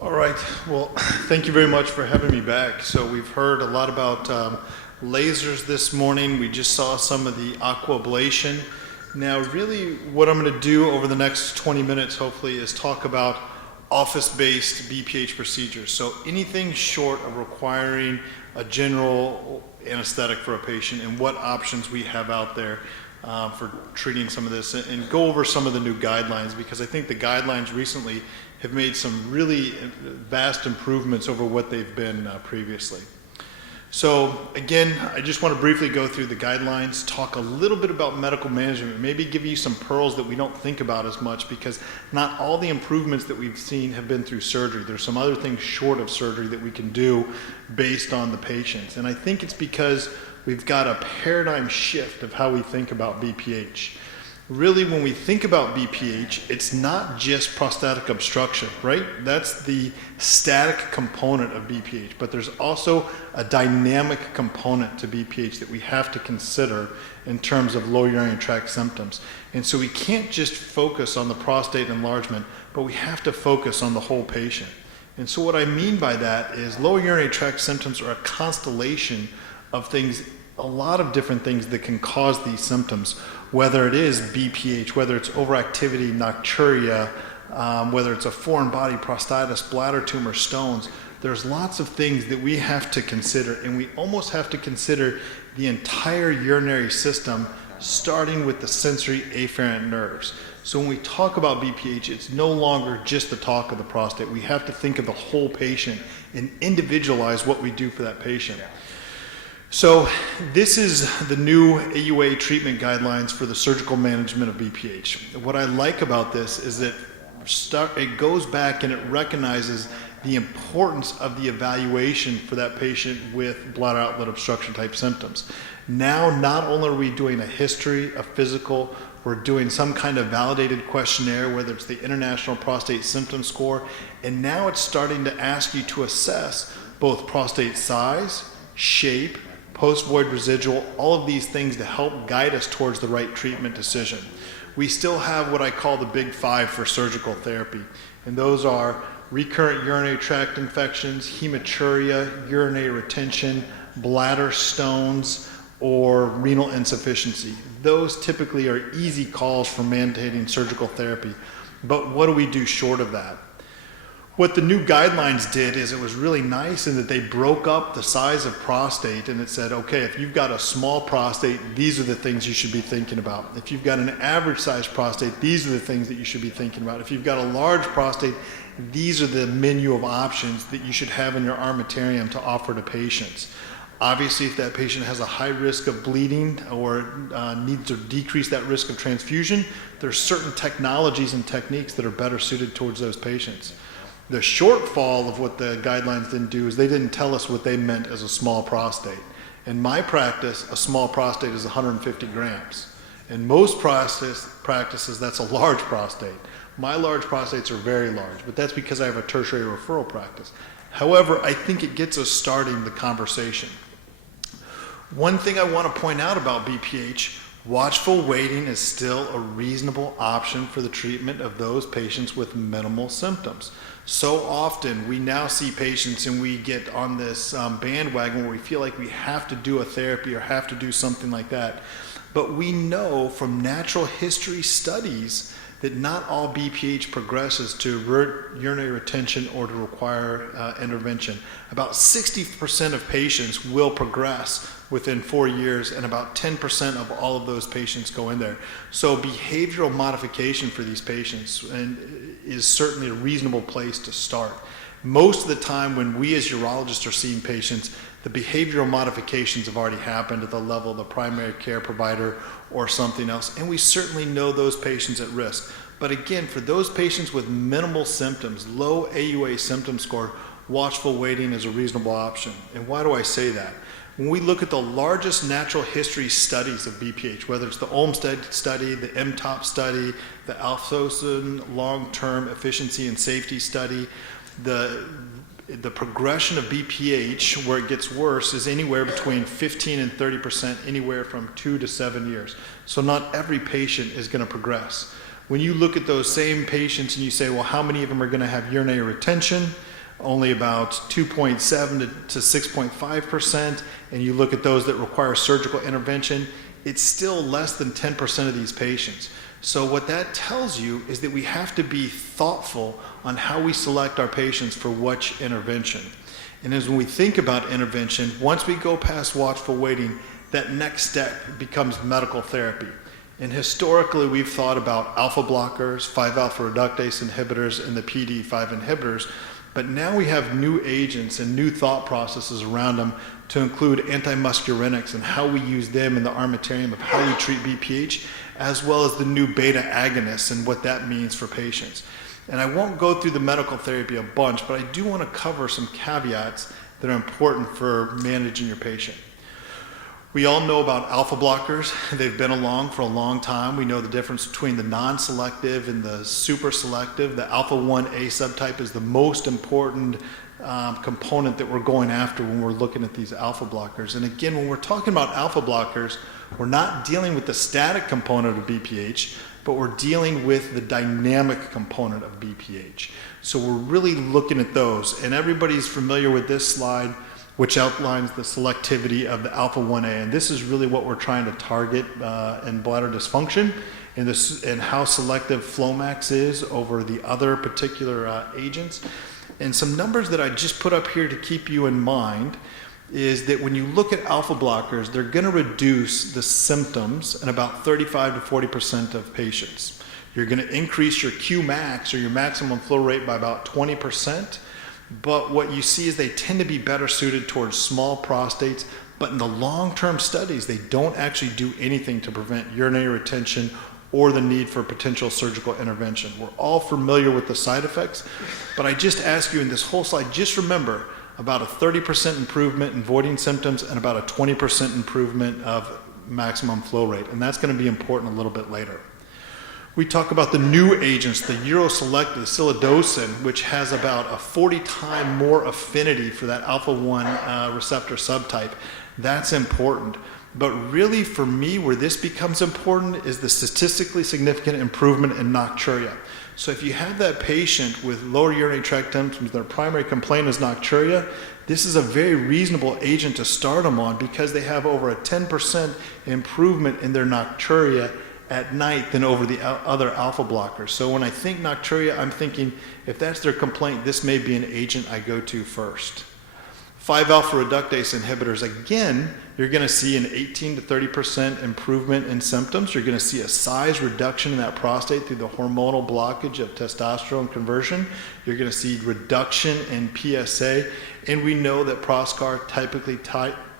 All right. Well, thank you very much for having me back. So we've heard a lot about lasers this morning. We just saw some of the aquablation. Now, really what I'm going to do over the next 20 minutes, hopefully, is talk about office-based BPH procedures. So anything short of requiring a general anesthetic for a patient and what options we have out there for treating some of this, and go over some of the new guidelines, because I think the guidelines recently have made some really vast improvements over what they've been previously. So again, I just want to briefly go through the guidelines, talk a little bit about medical management, maybe give you some pearls that we don't think about as much, because not all the improvements that we've seen have been through surgery. There's some other things short of surgery that we can do based on the patients. And I think it's because we've got a paradigm shift of how we think about BPH. Really, when we think about BPH, it's not just prostatic obstruction, right? That's the static component of BPH, but there's also a dynamic component to BPH that we have to consider in terms of lower urinary tract symptoms. And so we can't just focus on the prostate enlargement, but we have to focus on the whole patient. And so what I mean by that is lower urinary tract symptoms are a constellation of things, a lot of different things that can cause these symptoms, whether it is BPH, whether it's overactivity, nocturia, whether it's a foreign body prostatitis, bladder tumor, stones. There's lots of things that we have to consider, and we almost have to consider the entire urinary system, starting with the sensory afferent nerves. So when we talk about BPH, it's no longer just the talk of the prostate. We have to think of the whole patient and individualize what we do for that patient. So this is the new AUA treatment guidelines for the surgical management of BPH. What I like about this is that it goes back and it recognizes the importance of the evaluation for that patient with bladder outlet obstruction type symptoms. Now, not only are we doing a history, a physical, we're doing some kind of validated questionnaire, whether it's the International Prostate Symptom Score, and now it's starting to ask you to assess both prostate size, shape, post-void residual, all of these things to help guide us towards the right treatment decision. We still have what I call the big five for surgical therapy, and those are recurrent urinary tract infections, hematuria, urinary retention, bladder stones, or renal insufficiency. Those typically are easy calls for mandating surgical therapy, but what do we do short of that? What the new guidelines did is it was really nice in that they broke up the size of prostate, and it said, okay, if you've got a small prostate, these are the things you should be thinking about. If you've got an average sized prostate, these are the things that you should be thinking about. If you've got a large prostate, these are the menu of options that you should have in your armamentarium to offer to patients. Obviously, if that patient has a high risk of bleeding or needs to decrease that risk of transfusion, there's certain technologies and techniques that are better suited towards those patients. The shortfall of what the guidelines didn't do is they didn't tell us what they meant as a small prostate. In my practice, a small prostate is 150 grams. In most practices, that's a large prostate. My large prostates are very large, but that's because I have a tertiary referral practice. However, I think it gets us starting the conversation. One thing I want to point out about BPH, watchful waiting is still a reasonable option for the treatment of those patients with minimal symptoms. So often we now see patients and we get on this bandwagon where we feel like we have to do a therapy or have to do something like that. But we know from natural history studies that not all BPH progresses to urinary retention or to require intervention. About 60% of patients will progress within 4 years, and about 10% of all of those patients go in there. So behavioral modification for these patients is certainly a reasonable place to start. Most of the time when we as urologists are seeing patients, the behavioral modifications have already happened at the level of the primary care provider or something else, and we certainly know those patients at risk. But again, for those patients with minimal symptoms, low AUA symptom score, watchful waiting is a reasonable option. And why do I say that? When we look at the largest natural history studies of BPH, whether it's the Olmsted study, the MTOP study, the Alphosin long-term efficiency and safety study, the progression of BPH, where it gets worse, is anywhere between 15 and 30%, anywhere from 2 to 7 years. So not every patient is going to progress. When you look at those same patients and you say, well, how many of them are going to have urinary retention? only about 2.7 to 6.5%, and you look at those that require surgical intervention, it's still less than 10% of these patients. So what that tells you is that we have to be thoughtful on how we select our patients for which intervention. And as when we think about intervention, once we go past watchful waiting, that next step becomes medical therapy. And historically, we've thought about alpha blockers, 5-alpha reductase inhibitors, and the PDE5 inhibitors. But now we have new agents and new thought processes around them to include antimuscarinics and how we use them in the armamentarium of how we treat BPH, as well as the new beta agonists and what that means for patients. And I won't go through the medical therapy a bunch, but I do want to cover some caveats that are important for managing your patient. We all know about alpha blockers. They've been along for a long time. We know the difference between the non-selective and the super selective. The alpha 1A subtype is the most important component that we're going after when we're looking at these alpha blockers. And again, when we're talking about alpha blockers, we're not dealing with the static component of BPH, but we're dealing with the dynamic component of BPH. So we're really looking at those. And everybody's familiar with this slide, which outlines the selectivity of the alpha 1A. And this is really what we're trying to target in bladder dysfunction and how selective Flomax is over the other particular agents. And some numbers that I just put up here to keep you in mind is that when you look at alpha blockers, they're going to reduce the symptoms in about 35 to 40% of patients. You're going to increase your Qmax, or your maximum flow rate, by about 20%. But what you see is they tend to be better suited towards small prostates, but in the long-term studies, they don't actually do anything to prevent urinary retention or the need for potential surgical intervention. We're all familiar with the side effects, but I just ask you in this whole slide, just remember about a 30% improvement in voiding symptoms and about a 20% improvement of maximum flow rate, and that's going to be important a little bit later. We talk about the new agents, the uroselective, silodosin, which has about a 40-time more affinity for that alpha-1 receptor subtype. That's important. But really, for me, where this becomes important is the statistically significant improvement in nocturia. So if you have that patient with lower urinary tract symptoms, their primary complaint is nocturia, this is a very reasonable agent to start them on because they have over a 10% improvement in their nocturia at night than over the other alpha blockers. So when I think nocturia, I'm thinking if that's their complaint, this may be an agent I go to first. 5-alpha reductase inhibitors, again, you're going to see an 18 to 30% improvement in symptoms. You're going to see a size reduction in that prostate through the hormonal blockage of testosterone conversion. You're going to see reduction in PSA, and we know that Proscar typically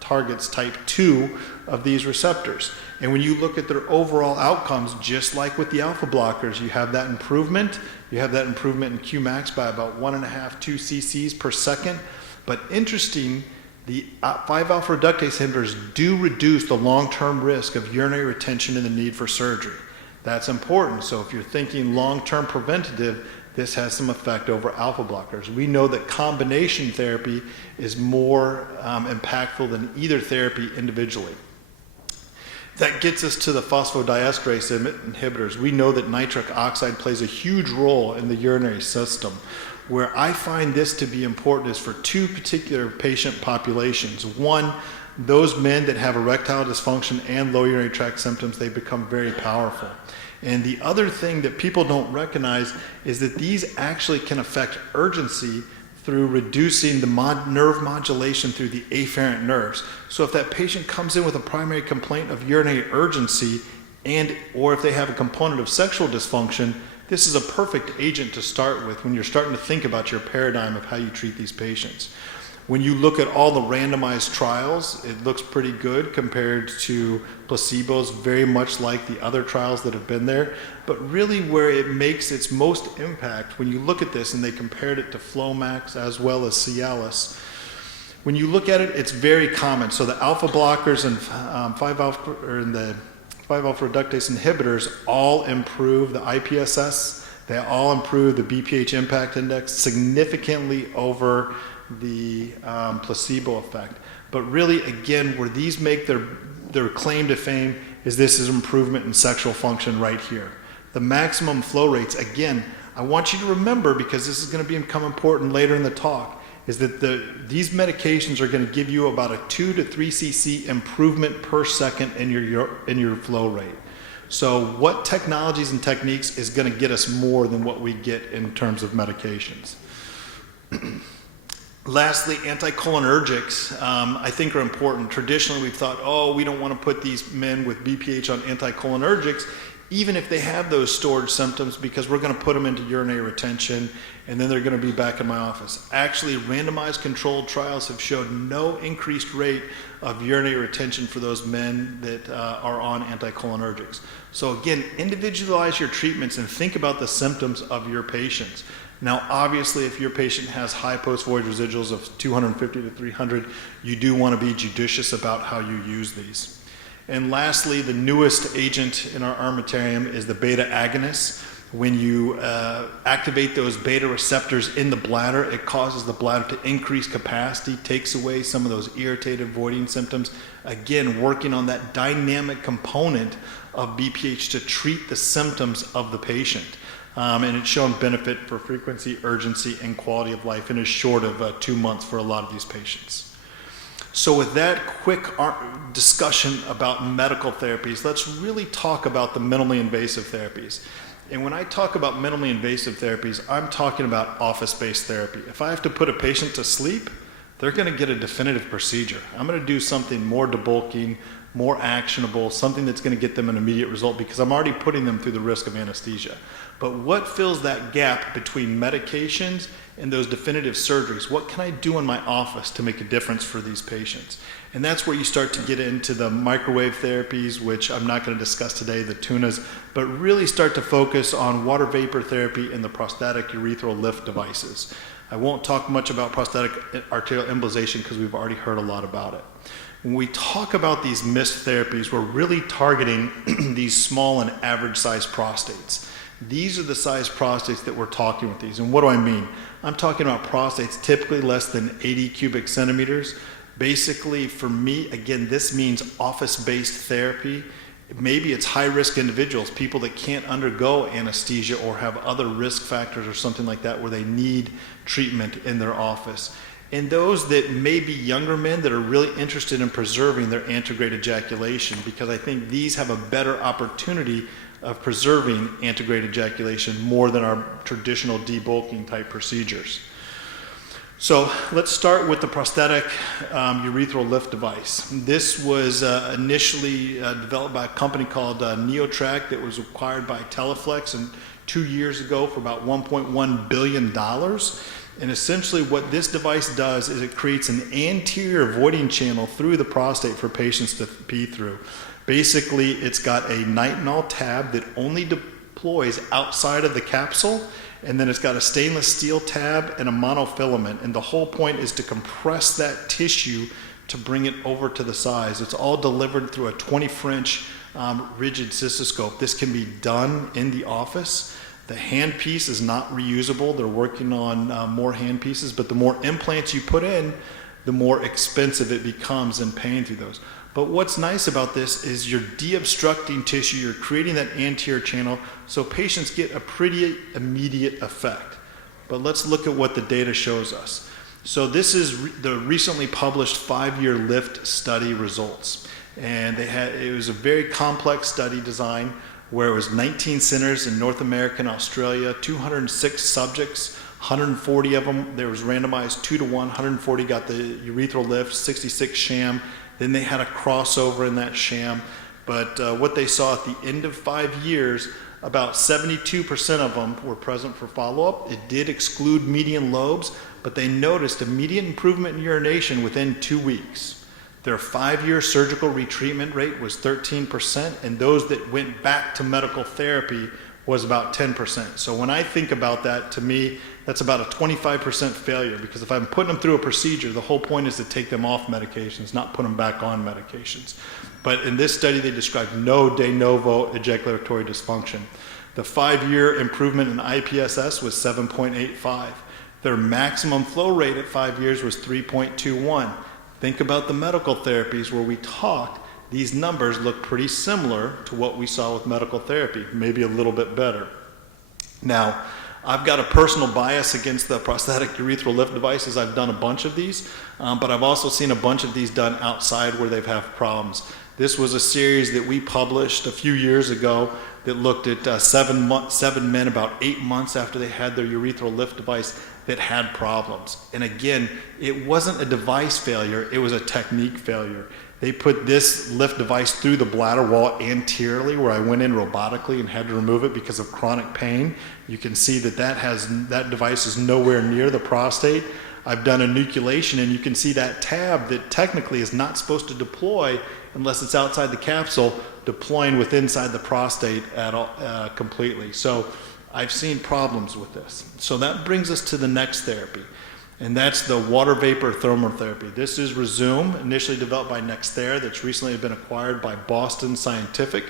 targets type 2 of these receptors. And when you look at their overall outcomes, just like with the alpha blockers, you have that improvement. You have that improvement in Qmax by about 1.5, 2 cc's per second. But interesting, the 5-alpha reductase inhibitors do reduce the long-term risk of urinary retention and the need for surgery. That's important. So if you're thinking long-term preventative, this has some effect over alpha blockers. We know that combination therapy is more impactful than either therapy individually. That gets us to the phosphodiesterase inhibitors. We know that nitric oxide plays a huge role in the urinary system. Where I find this to be important is for two particular patient populations. One, those men that have erectile dysfunction and low urinary tract symptoms, they become very powerful. And the other thing that people don't recognize is that these actually can affect urgency through reducing the nerve modulation through the afferent nerves. So if that patient comes in with a primary complaint of urinary urgency or if they have a component of sexual dysfunction, this is a perfect agent to start with when you're starting to think about your paradigm of how you treat these patients. When you look at all the randomized trials, it looks pretty good compared to placebos, very much like the other trials that have been there. But really where it makes its most impact, when you look at this, and they compared it to Flomax as well as Cialis, when you look at it, it's very common. So the alpha blockers and 5-alpha reductase inhibitors all improve the IPSS. They all improve the BPH impact index significantly over the placebo effect. But really, again, where these make their claim to fame is this is improvement in sexual function right here. The maximum flow rates, again, I want you to remember, because this is going to become important later in the talk, is that these medications are going to give you about a 2 to 3 cc improvement per second in your flow rate. So what technologies and techniques is going to get us more than what we get in terms of medications? Lastly, anticholinergics, I think are important. Traditionally, we've thought, oh, we don't want to put these men with BPH on anticholinergics, even if they have those storage symptoms, because we're going to put them into urinary retention, and then they're going to be back in my office. Actually, randomized controlled trials have showed no increased rate of urinary retention for those men that are on anticholinergics. So again, individualize your treatments and think about the symptoms of your patients. Now, obviously, if your patient has high post-voyage residuals of 250 to 300, you do want to be judicious about how you use these. And lastly, the newest agent in our armamentarium is the beta agonists. When you activate those beta receptors in the bladder, it causes the bladder to increase capacity, takes away some of those irritated voiding symptoms. Again, working on that dynamic component of BPH to treat the symptoms of the patient. And it's shown benefit for frequency, urgency, and quality of life in as short of 2 months for a lot of these patients. So with that quick discussion about medical therapies, let's really talk about the minimally invasive therapies. And when I talk about minimally invasive therapies, I'm talking about office-based therapy. If I have to put a patient to sleep, they're going to get a definitive procedure. I'm going to do something more debulking, more actionable, something that's going to get them an immediate result, because I'm already putting them through the risk of anesthesia. But what fills that gap between medications and those definitive surgeries? What can I do in my office to make a difference for these patients? And that's where you start to get into the microwave therapies, which I'm not going to discuss today, the tunas, but really start to focus on water vapor therapy and the prostatic urethral lift devices. I won't talk much about prostatic arterial embolization because we've already heard a lot about it. When we talk about these missed therapies, we're really targeting these small and average sized prostates. These are the size prostates that we're talking with these. And what do I mean? I'm talking about prostates typically less than 80 cubic centimeters. Basically, for me, again, this means office-based therapy. Maybe it's high-risk individuals, people that can't undergo anesthesia or have other risk factors or something like that where they need treatment in their office. And those that may be younger men that are really interested in preserving their antegrade ejaculation, because I think these have a better opportunity of preserving antegrade ejaculation more than our traditional debulking type procedures. So let's start with the prostatic urethral lift device. This was initially developed by a company called Neotrac that was acquired by Teleflex 2 years ago for about $1.1 billion. And essentially what this device does is it creates an anterior voiding channel through the prostate for patients to pee through. Basically, it's got a nitinol tab that only deploys outside of the capsule, and then it's got a stainless steel tab and a monofilament, and the whole point is to compress that tissue to bring it over to the size. It's all delivered through a 20 French rigid cystoscope. This can be done in the office. The handpiece is not reusable. They're working on more handpieces, but the more implants you put in, the more expensive it becomes in paying through those. But what's nice about this is you're de-obstructing tissue, you're creating that anterior channel, so patients get a pretty immediate effect. But let's look at what the data shows us. So this is the recently published 5-year lift study results. And it was a very complex study design where it was 19 centers in North America and Australia, 206 subjects, 140 of them, there was randomized 2-to-1, 140 got the urethral lift, 66 sham. Then they had a crossover in that sham. But what they saw at the end of 5 years, about 72% of them were present for follow-up. It did exclude median lobes, but they noticed immediate improvement in urination within 2 weeks. Their 5-year surgical retreatment rate was 13%, and those that went back to medical therapy was about 10%. So when I think about that, to me, that's about a 25% failure, because if I'm putting them through a procedure, the whole point is to take them off medications, not put them back on medications. But in this study, they described no de novo ejaculatory dysfunction. The 5-year improvement in IPSS was 7.85. Their maximum flow rate at 5 years was 3.21. Think about the medical therapies where we talked, these numbers look pretty similar to what we saw with medical therapy, maybe a little bit better. Now, I've got a personal bias against the prosthetic urethral lift devices. I've done a bunch of these, but I've also seen a bunch of these done outside where they've had problems. This was a series that we published a few years ago that looked at 7 men about 8 months after they had their urethral lift device that had problems. And again, it wasn't a device failure, it was a technique failure. They put this lift device through the bladder wall anteriorly, where I went in robotically and had to remove it because of chronic pain. You can see that that device is nowhere near the prostate. I've done enucleation, and you can see that tab that technically is not supposed to deploy unless it's outside the capsule, deploying with inside the prostate completely. So I've seen problems with this. So that brings us to the next therapy, and that's the water vapor thermotherapy. This is Resume, initially developed by Nexther, that's recently been acquired by Boston Scientific.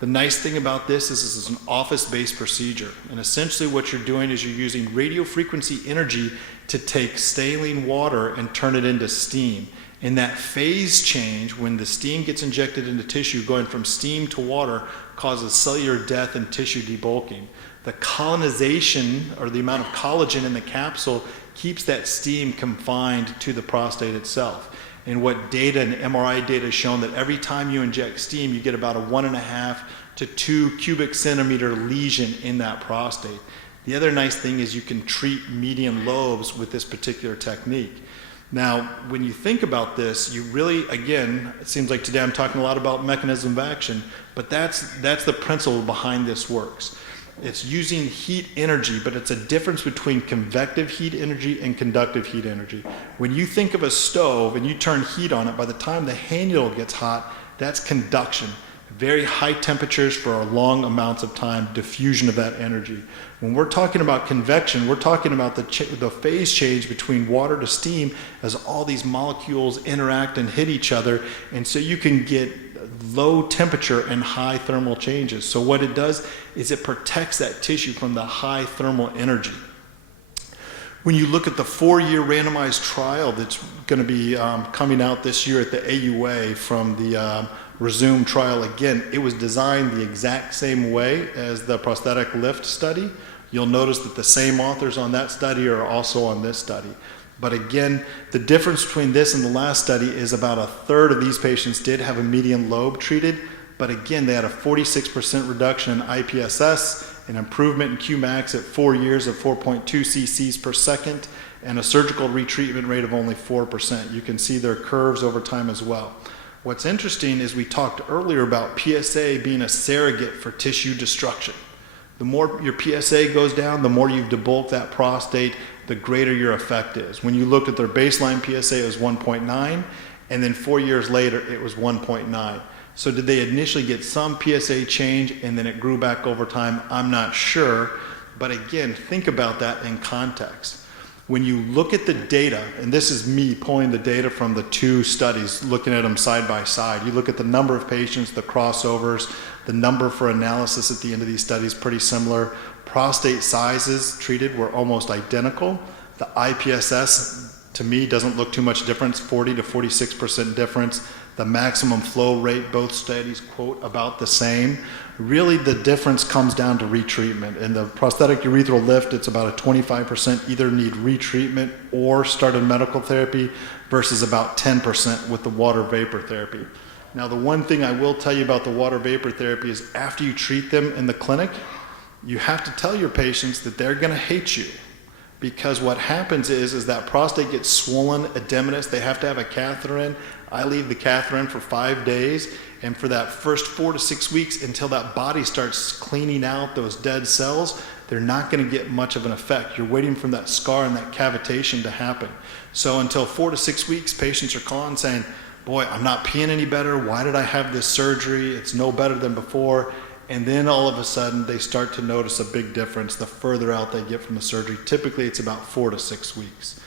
The nice thing about this is this is an office-based procedure, and essentially what you're doing is you're using radio frequency energy to take saline water and turn it into steam. And that phase change, when the steam gets injected into tissue, going from steam to water, causes cellular death and tissue debulking. The colonization, or the amount of collagen in the capsule, keeps that steam confined to the prostate itself. And what data and MRI data has shown that every time you inject steam, you get about a 1.5 to 2 cubic centimeter lesion in that prostate. The other nice thing is you can treat median lobes with this particular technique. Now, when you think about this, you really, again, it seems like today I'm talking a lot about mechanism of action, but that's the principle behind this works. It's using heat energy, but it's a difference between convective heat energy and conductive heat energy. When you think of a stove and you turn heat on it, by the time the handle gets hot, that's conduction. Very high temperatures for long amounts of time, diffusion of that energy. When we're talking about convection, we're talking about the phase change between water to steam as all these molecules interact and hit each other, and so you can get low temperature and high thermal changes. So what it does is it protects that tissue from the high thermal energy. When you look at the 4-year randomized trial that's going to be coming out this year at the AUA from the Resume trial, again, it was designed the exact same way as the prosthetic lift study. You'll notice that the same authors on that study are also on this study. But again, the difference between this and the last study is about 1/3 of these patients did have a median lobe treated, but again, they had a 46% reduction in IPSS, an improvement in Qmax at 4 years of 4.2 cc's per second, and a surgical retreatment rate of only 4%. You can see their curves over time as well. What's interesting is we talked earlier about PSA being a surrogate for tissue destruction. The more your PSA goes down, the more you've debulked that prostate, the greater your effect is. When you looked at their baseline PSA, it was 1.9, and then 4 years later, it was 1.9. So did they initially get some PSA change and then it grew back over time? I'm not sure, but again, think about that in context. When you look at the data, and this is me pulling the data from the 2 studies, looking at them side by side. You look at the number of patients, the crossovers, the number for analysis at the end of these studies, pretty similar. Prostate sizes treated were almost identical. The IPSS, to me, doesn't look too much difference, 40 to 46% difference. The maximum flow rate, both studies quote about the same. Really, the difference comes down to retreatment. In the prosthetic urethral lift, it's about a 25% either need retreatment or started medical therapy versus about 10% with the water vapor therapy. Now, the one thing I will tell you about the water vapor therapy is after you treat them in the clinic, you have to tell your patients that they're going to hate you, because what happens is that prostate gets swollen, edematous. They have to have a catheter in. I leave the catheter in for 5 days, and for that first 4 to 6 weeks until that body starts cleaning out those dead cells, they're not going to get much of an effect. You're waiting for that scar and that cavitation to happen. So until 4 to 6 weeks, patients are calling saying, boy, I'm not peeing any better. Why did I have this surgery? It's no better than before. And then all of a sudden, they start to notice a big difference the further out they get from the surgery. Typically, it's about 4 to 6 weeks.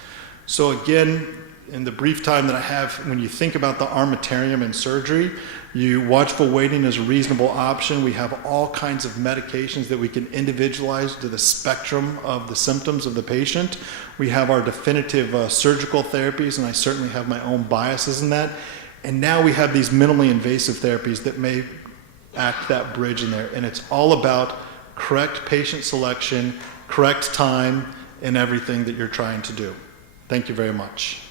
So again, in the brief time that I have, when you think about the armamentarium and surgery, watchful waiting is a reasonable option. We have all kinds of medications that we can individualize to the spectrum of the symptoms of the patient. We have our definitive surgical therapies, and I certainly have my own biases in that. And now we have these minimally invasive therapies that may act that bridge in there, and it's all about correct patient selection, correct time in everything that you're trying to do. Thank you very much.